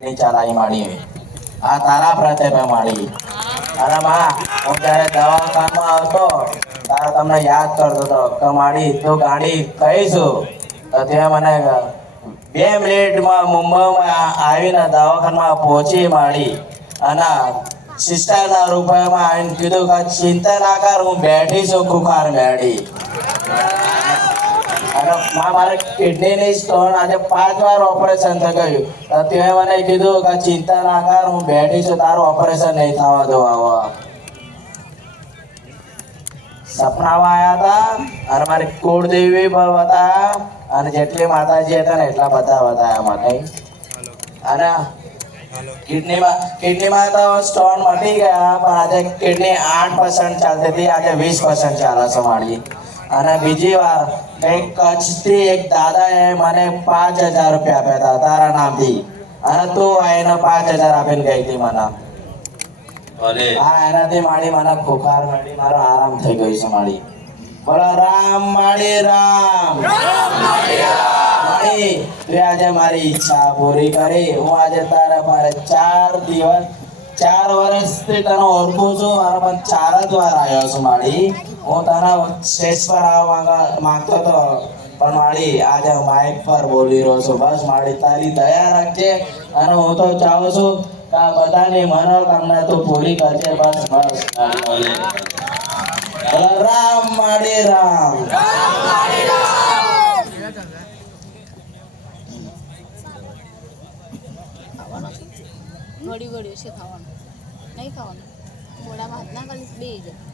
ની ચલાવી માડી આ તારા પ્રતાપે માડી અને માં હું જ્યારે દવાખાનામાં આવતો ત્યારે તમને યાદ કરતો હતો કે માડી તું ગાડી કહીશું તો તે મને 2 મિનિટમાં મુંબઈમાં આવીને દવાખાનામાં પહોંચી માડી અને સિસ્ટરના રૂપિયામાં આવીને કીધું કે ચિંતા ના કર હું બેઠી છું ખુખાર મેળી અને મારે કિડનીની સ્ટોન આજે 5 વાર ઓપરેશન થઈ ગયું તો તે મને કીધું કે ચિંતા ના કર હું બેઠી છું તારું ઓપરેશન નહીં થવા દો આવો સપનામાં આવ્યા હતા અને મારી કુળદેવી પણ બતાવ્યા અને જેટલી માતાજી હતા ને એટલા બધા બતાવ્યા મને અને કિડનીમાં તો સ્ટોન મટી ગયા પણ આજે કિડની 8% ચાલતી હતી આજે 20% ચાલે છે મારી અને બીજી વાર કઈક કચ્છથી એક દાદાએ મને 5000 રૂપિયા આપ્યા હતા તારા નામથી અને તું એને 5000 આપીને ગઈ હતી મને હા એનાથી મારી મને ખુખાર મળી મારો આરામ થઈ ગયો છે મારી બોલો રામ માળી રામ માળી તું આજે મારી ઈચ્છા પૂરી કરી હું આજે તારા પર 4 વર્ષથી તને ઓળખું છું અને પણ 4 જ વાર આવ્યો છું માળી હું તને સ્ટેજ પર આવવા માંગતો હતો પણ માળી આજે માઇક પર બોલી રહ્યો છું બસ માળી તારી દયા રાખજે અને હું તો ચાહું છું કે આ બધાની મનોકામના તું પૂરી કરજે બસ રામ માળી રામ ઘડી ઘડી છે ખાવાનું નહીં ખાવાનું મોડામાં હાથ ના ખાલી બે જાય